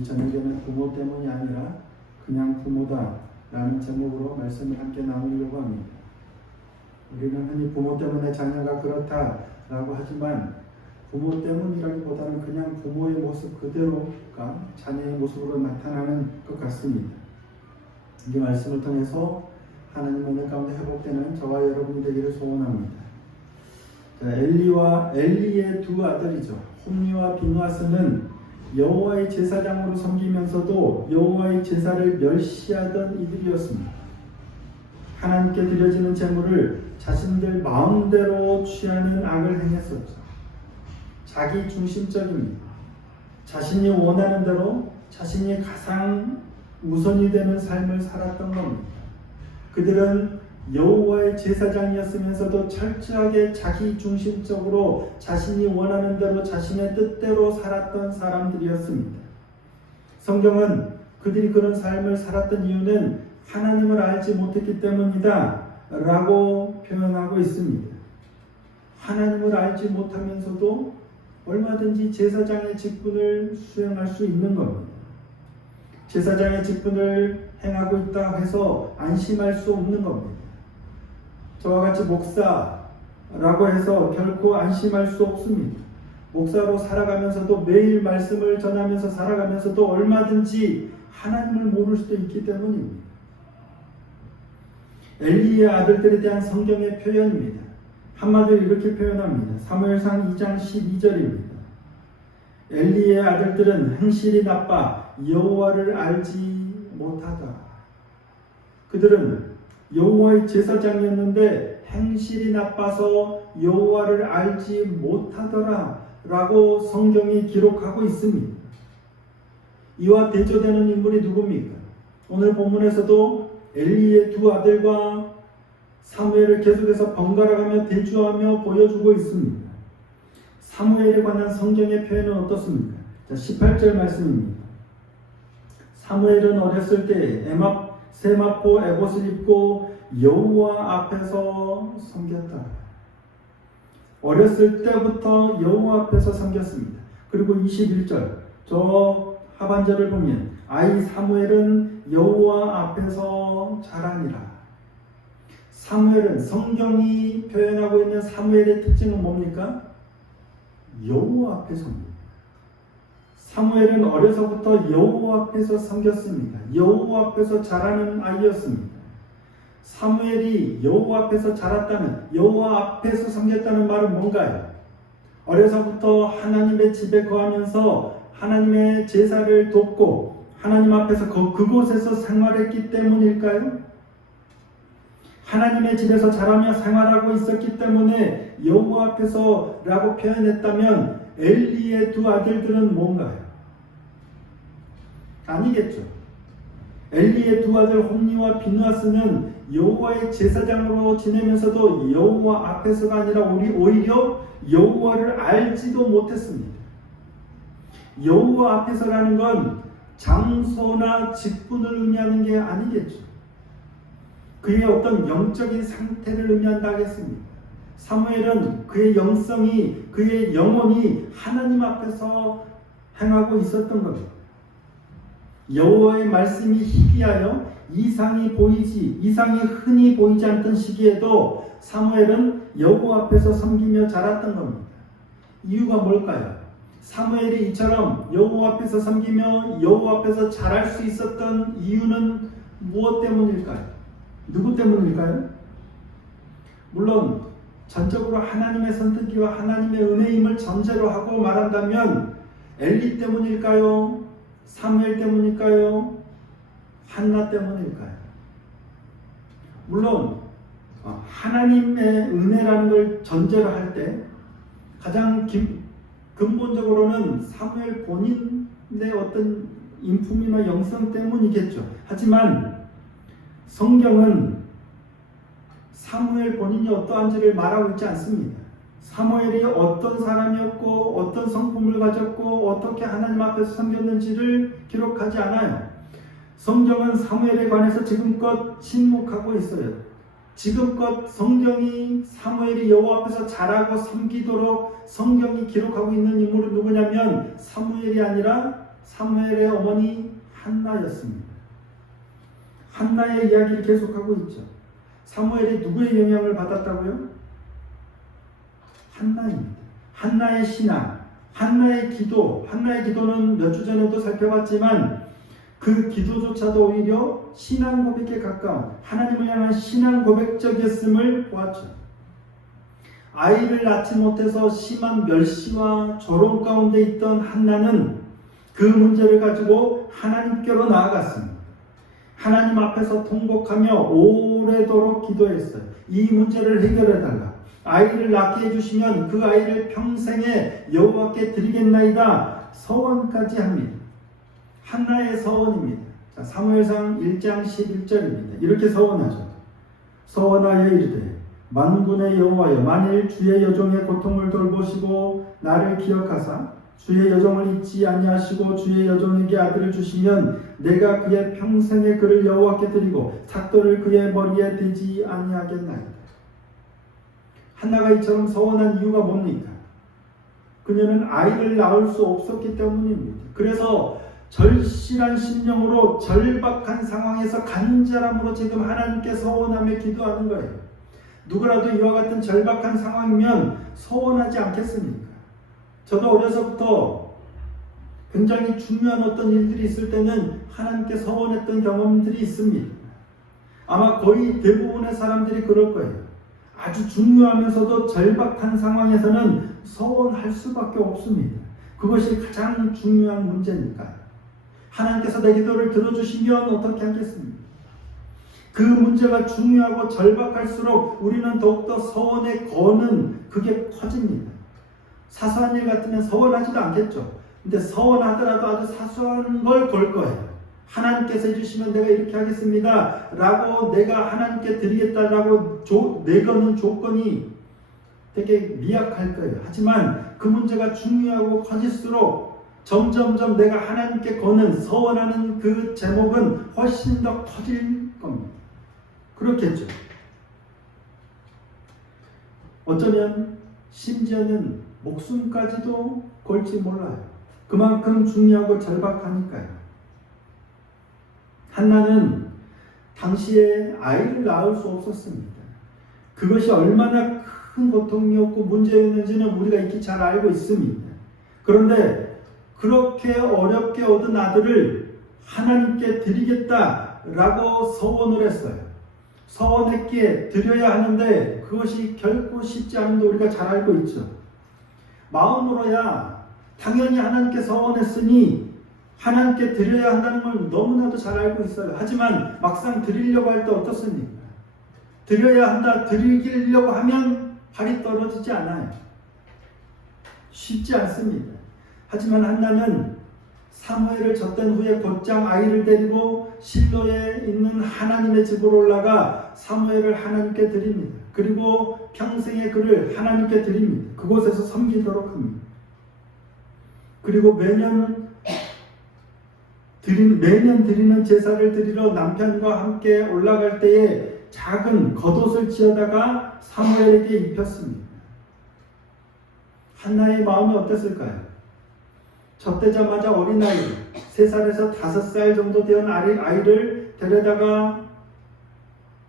우리 저녁에는 부모 때문이 아니라 그냥 부모다 라는 제목으로 말씀을 함께 나누려고 합니다. 우리는 흔히 부모 때문에 자녀가 그렇다라고 하지만 부모 때문이라기보다는 그냥 부모의 모습 그대로가 자녀의 모습으로 나타나는 것 같습니다. 이 말씀을 통해서 하나님 은혜 가운데 회복되는 저와 여러분이 되기를 소원합니다. 엘리의 두 아들이죠. 홈리와 비누아스는 여호와의 제사장으로 섬기면서도 여호와의 제사를 멸시하던 이들이었습니다. 하나님께 드려지는 제물을 자신들 마음대로 취하는 악을 행했었죠. 자기 중심적입니다. 자신이 원하는 대로 자신이 가장 우선이 되는 삶을 살았던 겁니다. 그들은 여호와의 제사장이었으면서도 철저하게 자기 중심적으로 자신이 원하는 대로 자신의 뜻대로 살았던 사람들이었습니다. 성경은 그들이 그런 삶을 살았던 이유는 하나님을 알지 못했기 때문이다 라고 표현하고 있습니다. 하나님을 알지 못하면서도 얼마든지 제사장의 직분을 수행할 수 있는 겁니다. 제사장의 직분을 행하고 있다 해서 안심할 수 없는 겁니다. 저와 같이 목사라고 해서 결코 안심할 수 없습니다. 목사로 살아가면서도 매일 말씀을 전하면서 살아가면서도 얼마든지 하나님을 모를 수도 있기 때문입니다. 엘리의 아들들에 대한 성경의 표현입니다. 한마디로 이렇게 표현합니다. 사무엘상 2장 12절입니다. 엘리의 아들들은 행실이 나빠 여호와를 알지 못하다. 그들은 여호와의 제사장이었는데 행실이 나빠서 여호와를 알지 못하더라 라고 성경이 기록하고 있습니다. 이와 대조되는 인물이 누굽니까? 오늘 본문에서도 엘리의 두 아들과 사무엘을 계속해서 번갈아가며 대조하며 보여주고 있습니다. 사무엘에 관한 성경의 표현은 어떻습니까? 18절 말씀입니다. 사무엘은 어렸을 때 세마포 에봇을 입고 여호와 앞에서 섬겼다. 어렸을 때부터 여호와 앞에서 섬겼습니다. 그리고 21절 저 하반절을 보면 아이 사무엘은 여호와 앞에서 자라니라. 사무엘은 성경이 표현하고 있는 사무엘의 특징은 뭡니까? 여호와 앞에서입니다. 사무엘은 어려서부터 여호와 앞에서 섬겼습니다. 여호와 앞에서 자라는 아이였습니다. 사무엘이 여호와 앞에서 자랐다는, 여호와 앞에서 섬겼다는 말은 뭔가요? 어려서부터 하나님의 집에 거하면서 하나님의 제사를 돕고 하나님 앞에서 그곳에서 생활했기 때문일까요? 하나님의 집에서 자라며 생활하고 있었기 때문에 여호와 앞에서 라고 표현했다면 엘리의 두 아들들은 뭔가요? 아니겠죠. 엘리의 두 아들 홈리와 비누아스는 여호와의 제사장으로 지내면서도 여호와 앞에서가 아니라 오히려 여호와를 알지도 못했습니다. 여호와 앞에서라는 건 장소나 직분을 의미하는 게 아니겠죠. 그의 어떤 영적인 상태를 의미한다 하겠습니다. 사무엘은 그의 영성이, 그의 영혼이 하나님 앞에서 행하고 있었던 겁니다. 여호와의 말씀이 희귀하여 이상이 흔히 보이지 않던 시기에도 사무엘은 여호와 앞에서 섬기며 자랐던 겁니다. 이유가 뭘까요? 사무엘이 이처럼 여호와 앞에서 섬기며 여호와 앞에서 자랄 수 있었던 이유는 무엇 때문일까요? 누구 때문일까요? 물론 전적으로 하나님의 선택이와 하나님의 은혜임을 전제로 하고 말한다면 엘리 때문일까요? 사무엘 때문일까요? 한나 때문일까요? 물론 하나님의 은혜라는 걸 전제로 할 때 가장 근본적으로는 사무엘 본인의 어떤 인품이나 영성 때문이겠죠. 하지만 성경은 사무엘 본인이 어떠한지를 말하고 있지 않습니다. 사무엘이 어떤 사람이었고 어떤 성품을 가졌고 어떻게 하나님 앞에서 섬겼는지를 기록하지 않아요. 성경은 사무엘에 관해서 지금껏 침묵하고 있어요. 지금껏 성경이 사무엘이 여호와 앞에서 자라고 섬기도록 성경이 기록하고 있는 인물은 누구냐면 사무엘이 아니라 사무엘의 어머니 한나였습니다. 한나의 이야기를 계속하고 있죠. 사무엘이 누구의 영향을 받았다고요? 한나입니다. 한나의 신앙, 한나의 기도, 한나의 기도는 몇 주 전에도 살펴봤지만 그 기도조차도 오히려 신앙 고백에 가까운 하나님을 향한 신앙 고백적이었음을 보았죠. 아이를 낳지 못해서 심한 멸시와 조롱 가운데 있던 한나는 그 문제를 가지고 하나님께로 나아갔습니다. 하나님 앞에서 통곡하며 오래도록 기도했어요. 이 문제를 해결해달라. 아이를 낳게 해주시면 그 아이를 평생에 여호와께 드리겠나이다. 서원까지 합니다. 한나의 서원입니다. 자, 사무엘상 1장 11절입니다. 이렇게 서원하죠. 서원하여 이르되 만군의 여호와여, 만일 주의 여종의 고통을 돌보시고 나를 기억하사 주의 여종을 잊지 아니하시고 주의 여종에게 아들을 주시면 내가 그의 평생에 그를 여호와께 드리고 삭도를 그의 머리에 대지 아니하겠나이다. 한나가 이처럼 서원한 이유가 뭡니까? 그녀는 아이를 낳을 수 없었기 때문입니다. 그래서 절실한 심령으로 절박한 상황에서 간절함으로 지금 하나님께 서원하며 기도하는 거예요. 누구라도 이와 같은 절박한 상황이면 서원하지 않겠습니까? 저도 어려서부터 굉장히 중요한 어떤 일들이 있을 때는 하나님께 서원했던 경험들이 있습니다. 아마 거의 대부분의 사람들이 그럴 거예요. 아주 중요하면서도 절박한 상황에서는 서원할 수밖에 없습니다. 그것이 가장 중요한 문제니까요. 하나님께서 내 기도를 들어주시면 어떻게 하겠습니까? 그 문제가 중요하고 절박할수록 우리는 더욱더 서원의 거는 그게 커집니다. 사소한 일 같으면 서원하지도 않겠죠. 근데 서원하더라도 아주 사소한 걸 걸 거예요. 하나님께서 해주시면 내가 이렇게 하겠습니다 라고 내가 하나님께 드리겠다라고 내거는 조건이 되게 미약할 거예요. 하지만 그 문제가 중요하고 커질수록 점점점 내가 하나님께 거는 서원하는 그 제목은 훨씬 더 커질 겁니다. 그렇겠죠. 어쩌면 심지어는 목숨까지도 걸지 몰라요. 그만큼 중요하고 절박하니까요. 한나는 당시에 아이를 낳을 수 없었습니다. 그것이 얼마나 큰 고통이었고 문제였는지는 우리가 익히 잘 알고 있습니다. 그런데 그렇게 어렵게 얻은 아들을 하나님께 드리겠다라고 서원을 했어요. 서원했기에 드려야 하는데 그것이 결코 쉽지 않은 걸 우리가 잘 알고 있죠. 마음으로야 당연히 하나님께 서원했으니 하나님께 드려야 한다는 걸 너무나도 잘 알고 있어요. 하지만 막상 드리려고 할 때 어떻습니까? 드려야 한다, 드리려고 하면 발이 떨어지지 않아요. 쉽지 않습니다. 하지만 한나는 사무엘을 젖된 후에 곧장 아이를 데리고 실로에 있는 하나님의 집으로 올라가 사무엘을 하나님께 드립니다. 그리고 평생의 그를 하나님께 드립니다. 그곳에서 섬기도록 합니다. 그리고 매년 드리는 제사를 드리러 남편과 함께 올라갈 때에 작은 겉옷을 지어다가 사무엘에게 입혔습니다. 한나의 마음이 어땠을까요? 젖되자마자 어린아이 3살에서 5살 정도 된 아이를 데려다가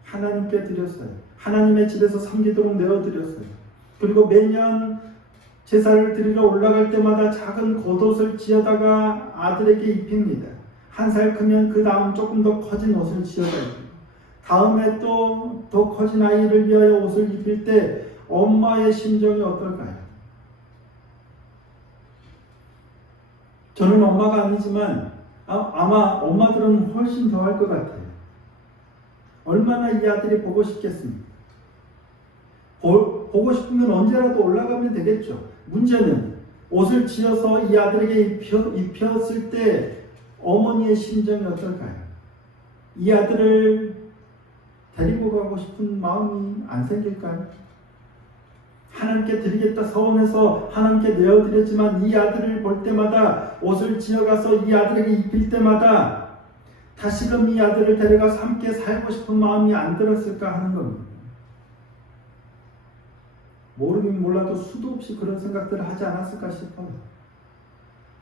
하나님께 드렸어요. 하나님의 집에서 섬기도록 내어드렸어요. 그리고 매년 제사를 드리러 올라갈 때마다 작은 겉옷을 지어다가 아들에게 입힙니다. 1살 크면 그 다음 조금 더 커진 옷을 지어다 입히고 다음에 또 더 커진 아이를 위하여 옷을 입힐 때 엄마의 심정이 어떨까요? 저는 엄마가 아니지만 아마 엄마들은 훨씬 더 할 것 같아요. 얼마나 이 아들이 보고 싶겠습니까? 보고 싶으면 언제라도 올라가면 되겠죠. 문제는 옷을 지어서 이 아들에게 입혔을 때 어머니의 심정이 어떨까요? 이 아들을 데리고 가고 싶은 마음이 안 생길까요? 하나님께 드리겠다 서원해서 하나님께 내어드렸지만 이 아들을 볼 때마다 옷을 지어가서 이 아들에게 입힐 때마다 다시금 이 아들을 데려가서 함께 살고 싶은 마음이 안 들었을까 하는 겁니다. 모르긴 몰라도 수도 없이 그런 생각들을 하지 않았을까 싶어요.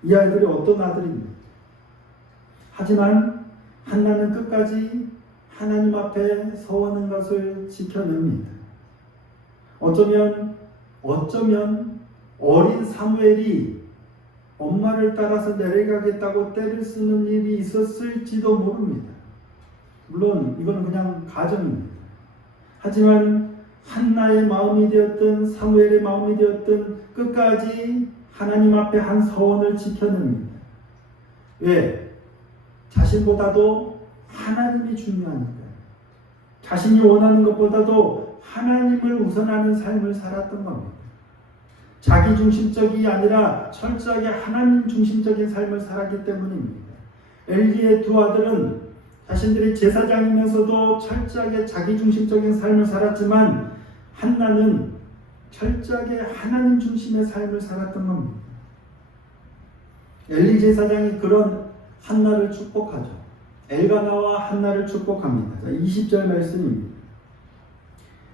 이 아이들이 어떤 아들입니까? 하지만 한나는 끝까지 하나님 앞에 서는 것을 지켜냅니다. 어쩌면 어린 사무엘이 엄마를 따라서 내려가겠다고 떼를 쓰는 일이 있었을지도 모릅니다. 물론 이건 그냥 가정입니다. 하지만 한나의 마음이 되었든 사무엘의 마음이 되었든 끝까지 하나님 앞에 한 서원을 지켜냅니다. 왜? 자신보다도 하나님이 중요하니까요. 자신이 원하는 것보다도 하나님을 우선하는 삶을 살았던 겁니다. 자기 중심적이 아니라 철저하게 하나님 중심적인 삶을 살았기 때문입니다. 엘리의 두 아들은 자신들이 제사장이면서도 철저하게 자기 중심적인 삶을 살았지만 한나는 철저하게 하나님 중심의 삶을 살았던 겁니다. 엘리 제사장이 그런 한나를 축복하죠. 엘가나와 한나를 축복합니다. 20절 말씀입니다.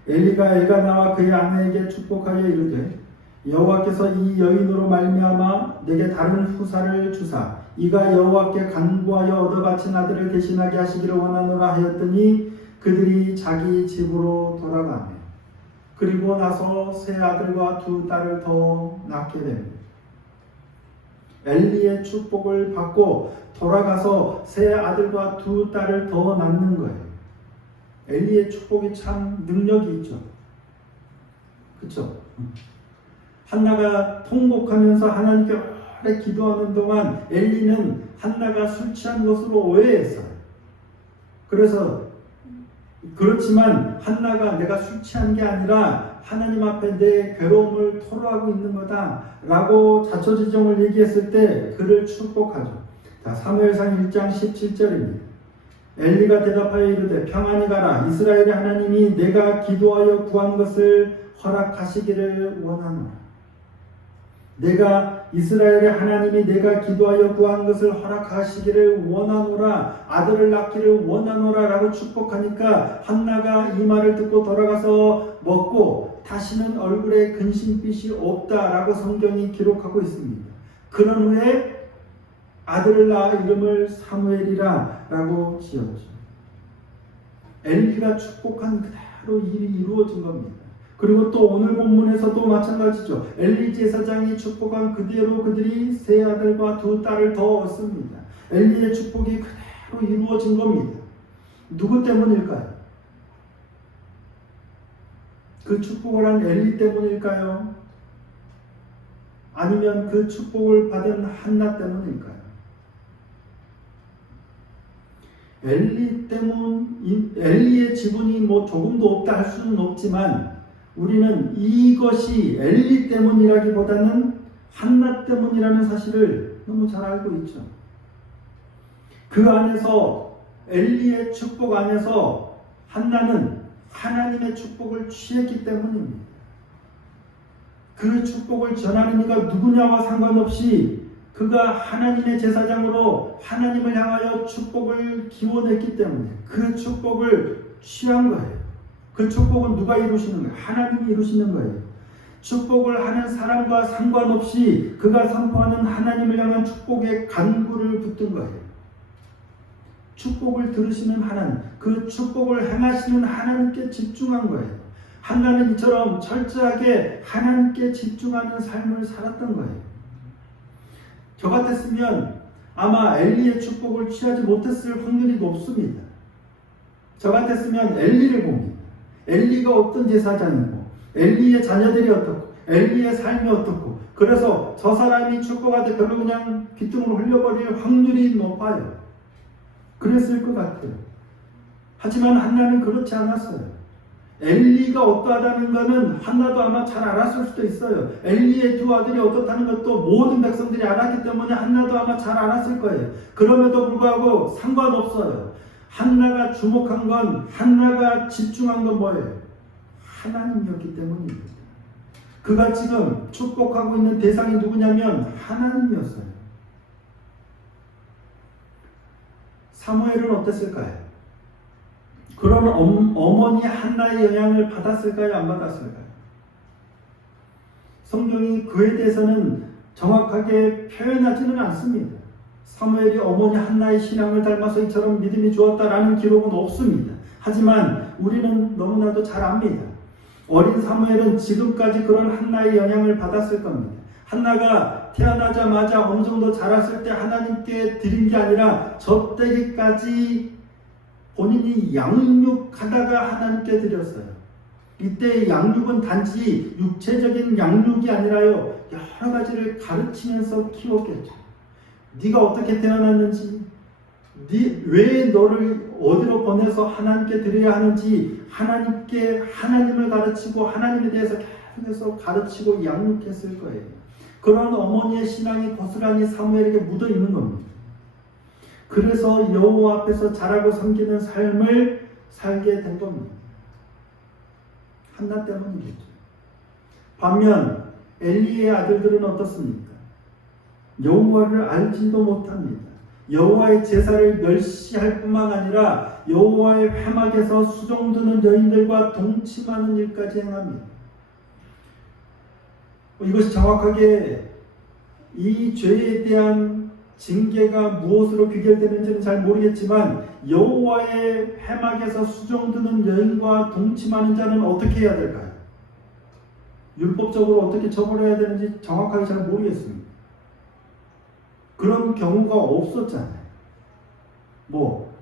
엘리가 엘가나와 그의 아내에게 축복하여 이르되 여호와께서 이 여인으로 말미암아 내게 다른 후사를 주사 이가 여호와께 간구하여 얻어바친 아들을 대신하게 하시기를 원하노라 하였더니 그들이 자기 집으로 돌아가며 그리고 나서 세 아들과 두 딸을 더 낳게 됩니다. 엘리의 축복을 받고 돌아가서 세 아들과 두 딸을 더 낳는 거예요. 엘리의 축복이 참 능력이 있죠. 그렇죠? 한나가 통곡하면서 하나님께 오래 기도하는 동안 엘리는 한나가 술 취한 것으로 오해했어요. 그렇지만 한나가 내가 술 취한 게 아니라 하나님 앞에 내 괴로움을 토로하고 있는 거다 라고 자초지종을 얘기했을 때 그를 축복하죠. 자, 사무엘상 1장 17절입니다. 엘리가 대답하여 이르되 평안히 가라. 이스라엘의 하나님이 내가 기도하여 구한 것을 허락하시기를 원하노라. 이스라엘의 하나님이 내가 기도하여 구한 것을 허락하시기를 원하노라. 아들을 낳기를 원하노라 라고 축복하니까 한나가 이 말을 듣고 돌아가서 먹고 다시는 얼굴에 근심빛이 없다 라고 성경이 기록하고 있습니다. 그런 후에 아들을 낳아 이름을 사무엘이라 라고 지었죠. 엘리가 축복한 그대로 일이 이루어진 겁니다. 그리고 또 오늘 본문에서도 마찬가지죠. 엘리 제사장이 축복한 그대로 그들이 세 아들과 두 딸을 더 얻습니다. 엘리의 축복이 그대로 이루어진 겁니다. 누구 때문일까요? 그 축복을 한 엘리 때문일까요? 아니면 그 축복을 받은 한나 때문일까요? 엘리의 지분이 조금도 없다 할 수는 없지만 우리는 이것이 엘리 때문이라기보다는 한나 때문이라는 사실을 너무 잘 알고 있죠. 그 안에서 엘리의 축복 안에서 한나는 하나님의 축복을 취했기 때문입니다. 그 축복을 전하는 이가 누구냐와 상관없이 그가 하나님의 제사장으로 하나님을 향하여 축복을 기원했기 때문에 그 축복을 취한 거예요. 그 축복은 누가 이루시는 거예요? 하나님이 이루시는 거예요. 축복을 하는 사람과 상관없이 그가 선포하는 하나님을 향한 축복에 간구를 붙든 거예요. 축복을 들으시는 하나님, 그 축복을 행하시는 하나님께 집중한 거예요. 한나는 이처럼 철저하게 하나님께 집중하는 삶을 살았던 거예요. 저 같았으면 아마 엘리의 축복을 취하지 못했을 확률이 높습니다. 저 같았으면 엘리를 봅니다. 엘리가 어떤 제사장이고 엘리의 자녀들이 어떻고 엘리의 삶이 어떻고 그래서 저 사람이 축복하되 별로 그냥 귓등으로 흘려버릴 확률이 높아요. 그랬을 것 같아요. 하지만 한나는 그렇지 않았어요. 엘리가 어떠하다는 것은 한나도 아마 잘 알았을 수도 있어요. 엘리의 두 아들이 어떻다는 것도 모든 백성들이 알았기 때문에 한나도 아마 잘 알았을 거예요. 그럼에도 불구하고 상관없어요. 한나가 주목한 건, 한나가 집중한 건 뭐예요? 하나님이었기 때문입니다. 그가 지금 축복하고 있는 대상이 누구냐면 하나님이었어요. 사무엘은 어땠을까요? 그런 어머니 한나의 영향을 받았을까요? 안 받았을까요? 성경이 그에 대해서는 정확하게 표현하지는 않습니다. 사무엘이 어머니 한나의 신앙을 닮아서 이처럼 믿음이 좋았다라는 기록은 없습니다. 하지만 우리는 너무나도 잘 압니다. 어린 사무엘은 지금까지 그런 한나의 영향을 받았을 겁니다. 한나가 태어나자마자 어느 정도 자랐을 때 하나님께 드린 게 아니라 젖대기까지 본인이 양육하다가 하나님께 드렸어요. 이때 양육은 단지 육체적인 양육이 아니라요, 여러 가지를 가르치면서 키웠겠죠. 네가 어떻게 태어났는지, 왜 너를 어디로 보내서 하나님께 드려야 하는지 하나님을 가르치고 하나님에 대해서 계속해서 가르치고 양육했을 거예요. 그런 어머니의 신앙이 고스란히 사무엘에게 묻어 있는 겁니다. 그래서 여호와 앞에서 자라고 섬기는 삶을 살게 된 겁니다. 한나 때문이겠죠. 반면 엘리의 아들들은 어떻습니까? 여호와를 알지도 못합니다. 여호와의 제사를 멸시할 뿐만 아니라 여호와의 회막에서 수종드는 여인들과 동침하는 일까지 행합니다. 이것이 정확하게 이 죄에 대한 징계가 무엇으로 귀결되는지는 잘 모르겠지만 여호와의 회막에서 수종드는 여인과 동침하는 자는 어떻게 해야 될까요? 율법적으로 어떻게 처벌해야 되는지 정확하게 잘 모르겠습니다. 그런 경우가 없었잖아요.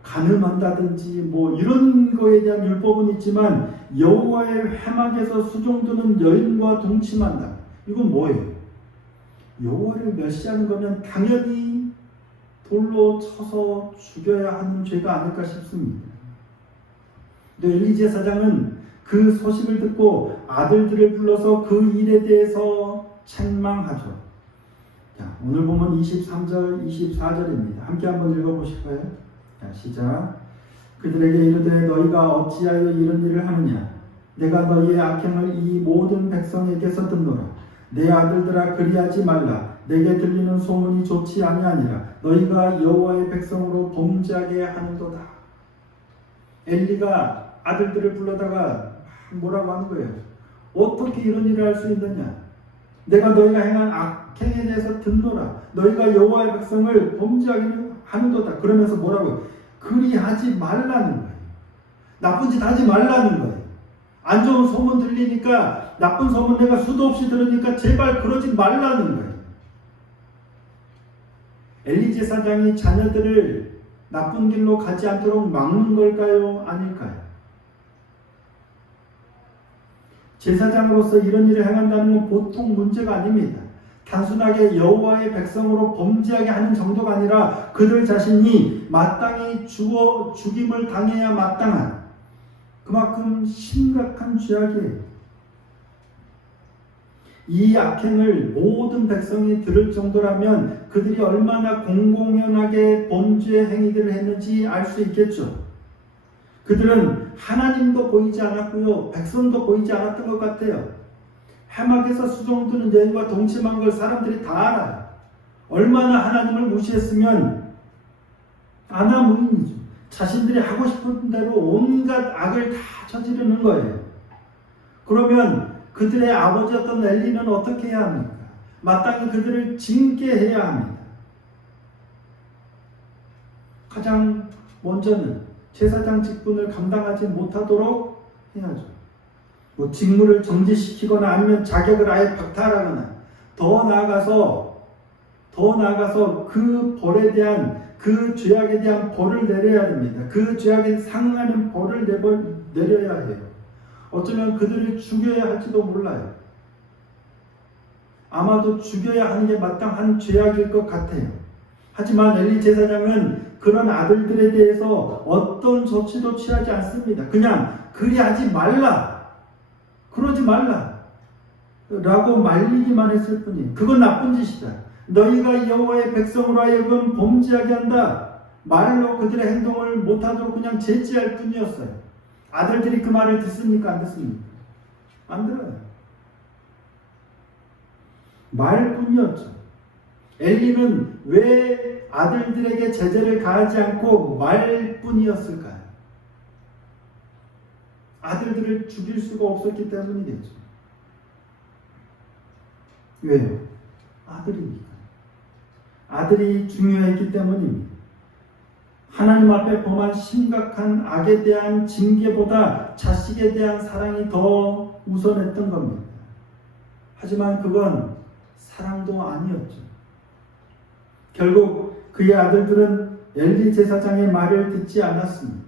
간음한다든지 이런 거에 대한 율법은 있지만 여호와의 회막에서 수종드는 여인과 동침한다. 이건 뭐예요? 여호와를 멸시하는 거면 당연히 돌로 쳐서 죽여야 하는 죄가 아닐까 싶습니다. 근데 엘리 제사장은 그 소식을 듣고 아들들을 불러서 그 일에 대해서 책망하죠. 자, 오늘 보면 23절, 24절입니다. 함께 한번 읽어보실까요? 자, 시작. 그들에게 이르되 너희가 어찌하여 이런 일을 하느냐? 내가 너희의 악행을 이 모든 백성에게서 듣노라. 내 아들들아 그리하지 말라. 내게 들리는 소문이 좋지 아니하니라. 너희가 여호와의 백성으로 범죄하게 하는도다. 엘리가 아들들을 불러다가 뭐라고 하는 거예요? 어떻게 이런 일을 할 수 있느냐? 내가 너희가 행한 악행에 대해서 듣노라. 너희가 여호와의 백성을 범죄하게 하는도다. 그러면서 뭐라고요? 그리하지 말라는 거예요. 나쁜 짓 하지 말라는 거예요. 안 좋은 소문 들리니까, 나쁜 소문 내가 수도 없이 들으니까 제발 그러지 말라는 거예요. 엘리 제사장이 자녀들을 나쁜 길로 가지 않도록 막는 걸까요? 아닐까요? 제사장으로서 이런 일을 행한다는 건 보통 문제가 아닙니다. 단순하게 여호와의 백성으로 범죄하게 하는 정도가 아니라 그들 자신이 마땅히 죽임을 당해야 마땅한 그만큼 심각한 죄악이에요. 이 악행을 모든 백성이 들을 정도라면 그들이 얼마나 공공연하게 범죄 행위들을 했는지 알 수 있겠죠. 그들은 하나님도 보이지 않았고요, 백성도 보이지 않았던 것 같아요. 회막에서 수종드는 여인과 동침한 걸 사람들이 다 알아요. 얼마나 하나님을 무시했으면 아나무인이죠. 자신들이 하고 싶은 대로 온갖 악을 다 저지르는 거예요. 그러면 그들의 아버지였던 엘리는 어떻게 해야 합니까? 마땅히 그들을 징계해야 합니다. 가장 먼저는 제사장 직분을 감당하지 못하도록 해야죠. 직무를 정지시키거나 아니면 자격을 아예 박탈하거나 더 나아가서 그 벌에 대한, 그 죄악에 대한 벌을 내려야 됩니다. 그 죄악에 상응하는 벌을 내려야 해요. 어쩌면 그들을 죽여야 할지도 몰라요. 아마도 죽여야 하는 게 마땅한 죄악일 것 같아요. 하지만 엘리 제사장은 그런 아들들에 대해서 어떤 조치도 취하지 않습니다. 그냥 그리하지 말라, 그러지 말라 라고 말리기만 했을 뿐이에요. 그건 나쁜 짓이다. 너희가 여호와의 백성으로 하여금 범죄하게 한다. 말로 그들의 행동을 못하도록 그냥 제지할 뿐이었어요. 아들들이 그 말을 듣습니까? 안 듣습니까? 안 들어요. 말뿐이었죠. 엘리는 왜 아들들에게 제재를 가하지 않고 말뿐이었을까요? 아들들을 죽일 수가 없었기 때문이겠죠. 왜요? 아들이니까. 아들이 중요했기 때문입니다. 하나님 앞에 범한 심각한 악에 대한 징계보다 자식에 대한 사랑이 더 우선했던 겁니다. 하지만 그건 사랑도 아니었죠. 결국 그의 아들들은 엘리 제사장의 말을 듣지 않았습니다.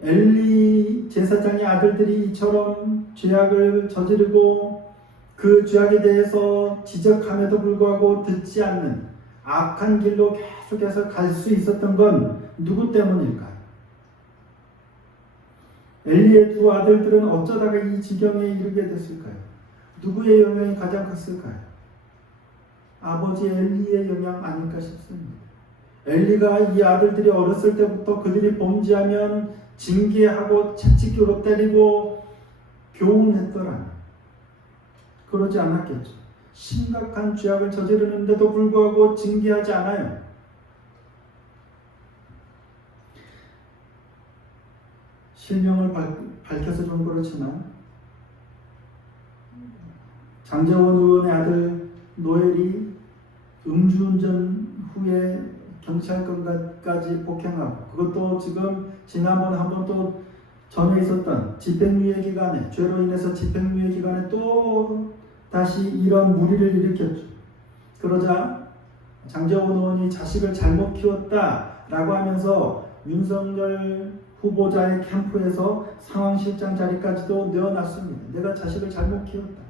엘리 제사장의 아들들이 이처럼 죄악을 저지르고 그 죄악에 대해서 지적함에도 불구하고 듣지 않는 악한 길로 계속해서 갈 수 있었던 건 누구 때문일까요? 엘리의 두 아들들은 어쩌다가 이 지경에 이르게 됐을까요? 누구의 영향이 가장 컸을까요? 아버지 엘리의 영향 아닐까 싶습니다. 엘리가 이 아들들이 어렸을 때부터 그들이 범죄하면 징계하고 채찍으로 때리고 교훈했더라면 그러지 않았겠죠. 심각한 죄악을 저지르는데도 불구하고 징계하지 않아요. 실명을 밝혀서 좀 그렇지만 장재원 의원의 아들 노엘이 음주운전 후에 경찰관까지 폭행하고, 그것도 지금 지난번에 한 번 또 전에 있었던 집행유예 기간에, 죄로 인해서 집행유예 기간에 또 다시 이런 무리를 일으켰죠. 그러자 장재원 의원이 자식을 잘못 키웠다라고 하면서 윤석열 후보자의 캠프에서 상황실장 자리까지도 내어놨습니다. 내가 자식을 잘못 키웠다.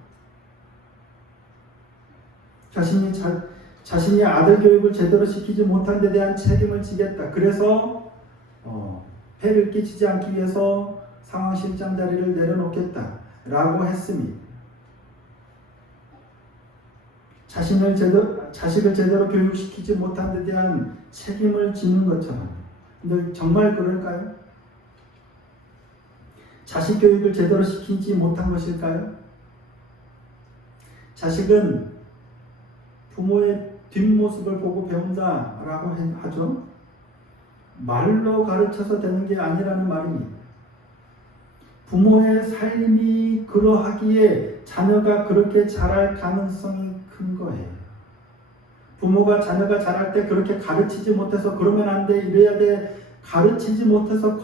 자신이 아들 교육을 제대로 시키지 못한 데 대한 책임을 지겠다. 그래서 폐를 끼치지 않기 위해서 상황실장 자리를 내려놓겠다 라고 했습니다. 자식을 제대로 교육시키지 못한 데 대한 책임을 지는 것처럼. 근데 정말 그럴까요? 자식 교육을 제대로 시키지 못한 것일까요? 자식은 부모의 뒷모습을 보고 배운다라고 하죠. 말로 가르쳐서 되는 게 아니라는 말입니다. 부모의 삶이 그러하기에 자녀가 그렇게 자랄 가능성이 큰 거예요. 부모가 자녀가 자랄 때 그렇게 가르치지 못해서 그러면 안 돼, 이래야 돼, 가르치지 못해서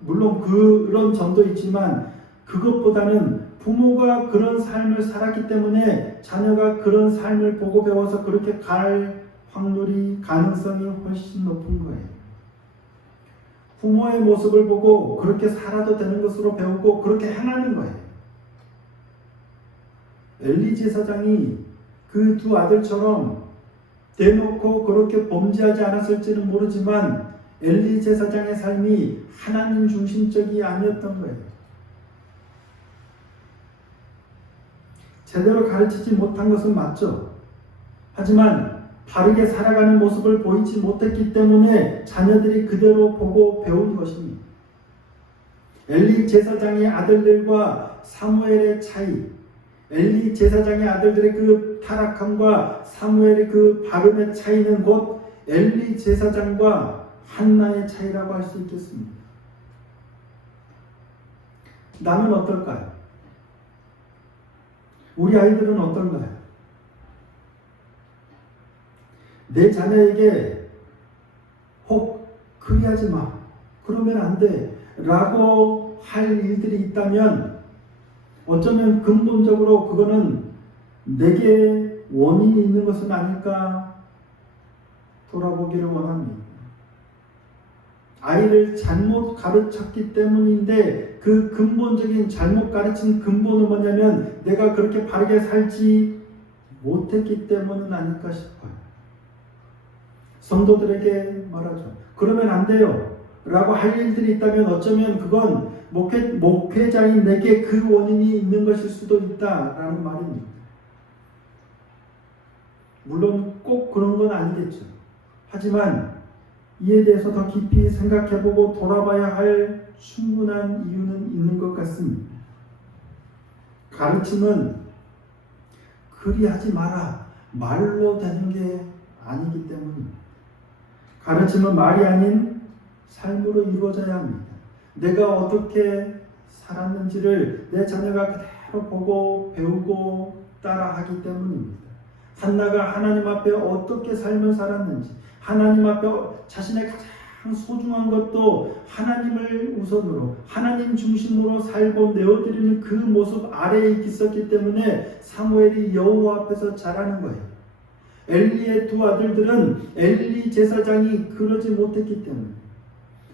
물론 그런 점도 있지만 그것보다는 부모가 그런 삶을 살았기 때문에 자녀가 그런 삶을 보고 배워서 그렇게 갈 확률이, 가능성이 훨씬 높은 거예요. 부모의 모습을 보고 그렇게 살아도 되는 것으로 배우고 그렇게 행하는 거예요. 엘리 제사장이 그 두 아들처럼 대놓고 그렇게 범죄하지 않았을지는 모르지만 엘리 제사장의 삶이 하나님 중심적이 아니었던 거예요. 제대로 가르치지 못한 것은 맞죠. 하지만 바르게 살아가는 모습을 보이지 못했기 때문에 자녀들이 그대로 보고 배운 것입니다. 엘리 제사장의 아들들과 사무엘의 차이, 엘리 제사장의 아들들의 그 타락함과 사무엘의 그 바름의 차이는 곧 엘리 제사장과 한나의 차이라고 할 수 있겠습니다. 나는 어떨까요? 우리 아이들은 어떤가요? 내 자녀에게 혹 그리하지 마, 그러면 안 돼 라고 할 일들이 있다면 어쩌면 근본적으로 그거는 내게 원인이 있는 것은 아닐까 돌아보기를 원합니다. 아이를 잘못 가르쳤기 때문인데 그 근본적인 잘못 가르친 근본은 뭐냐면 내가 그렇게 바르게 살지 못했기 때문은 아닐까 싶어요. 성도들에게 말하죠. 그러면 안 돼요 라고 할 일들이 있다면 어쩌면 그건 목회자인 내게 그 원인이 있는 것일 수도 있다라는 말입니다. 물론 꼭 그런 건 아니겠죠. 하지만 이에 대해서 더 깊이 생각해보고 돌아봐야 할 충분한 이유는 있는 것 같습니다. 가르침은 그리하지 마라 말로 되는 게 아니기 때문입니다. 가르침은 말이 아닌 삶으로 이루어져야 합니다. 내가 어떻게 살았는지를 내 자녀가 그대로 보고 배우고 따라하기 때문입니다. 한나가 하나님 앞에 어떻게 삶을 살았는지, 하나님 앞에 자신의 가장 소중한 것도 하나님을 우선으로, 하나님 중심으로 살고 내어드리는 그 모습 아래에 있었기 때문에 사무엘이 여호와 앞에서 자라는 거예요. 엘리의 두 아들들은 엘리 제사장이 그러지 못했기 때문에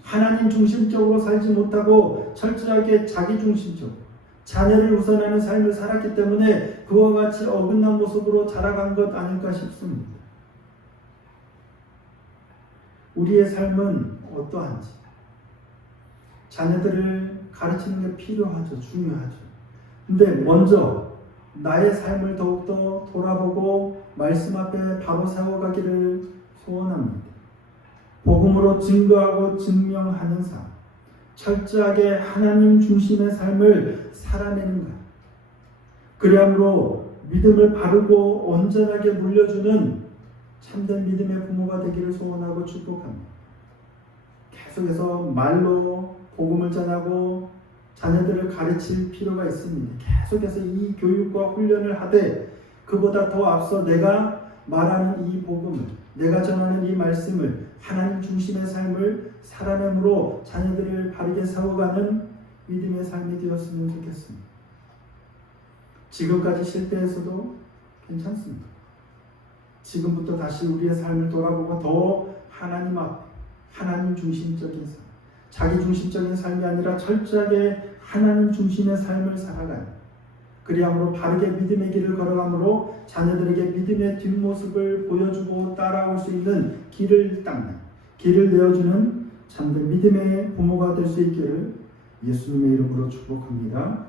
하나님 중심적으로 살지 못하고 철저하게 자기 중심적으로 자녀를 우선하는 삶을 살았기 때문에 그와 같이 어긋난 모습으로 자라간 것 아닐까 싶습니다. 우리의 삶은 어떠한지 자녀들을 가르치는 게 필요하죠. 중요하죠. 근데 먼저 나의 삶을 더욱더 돌아보고 말씀 앞에 바로 세워가기를 소원합니다. 복음으로 증거하고 증명하는 삶, 철저하게 하나님 중심의 삶을 살아내는 것, 그리함으로 믿음을 바르고 온전하게 물려주는 참된 믿음의 부모가 되기를 소원하고 축복합니다. 계속해서 말로 복음을 전하고 자녀들을 가르칠 필요가 있습니다. 계속해서 이 교육과 훈련을 하되 그보다 더 앞서 내가 말하는 이 복음을, 내가 전하는 이 말씀을 하나님 중심의 삶을 살아내므로 자녀들을 바르게 세워가는 믿음의 삶이 되었으면 좋겠습니다. 지금까지 실패해서도 괜찮습니다. 지금부터 다시 우리의 삶을 돌아보고 더 하나님 앞, 하나님 중심적인 삶, 자기 중심적인 삶이 아니라 철저하게 하나님 중심의 삶을 살아가는, 그리함으로 바르게 믿음의 길을 걸어가므로 자녀들에게 믿음의 뒷모습을 보여주고 따라올 수 있는 길을 닦는, 길을 내어주는 참된 믿음의 부모가 될 수 있기를 예수님의 이름으로 축복합니다.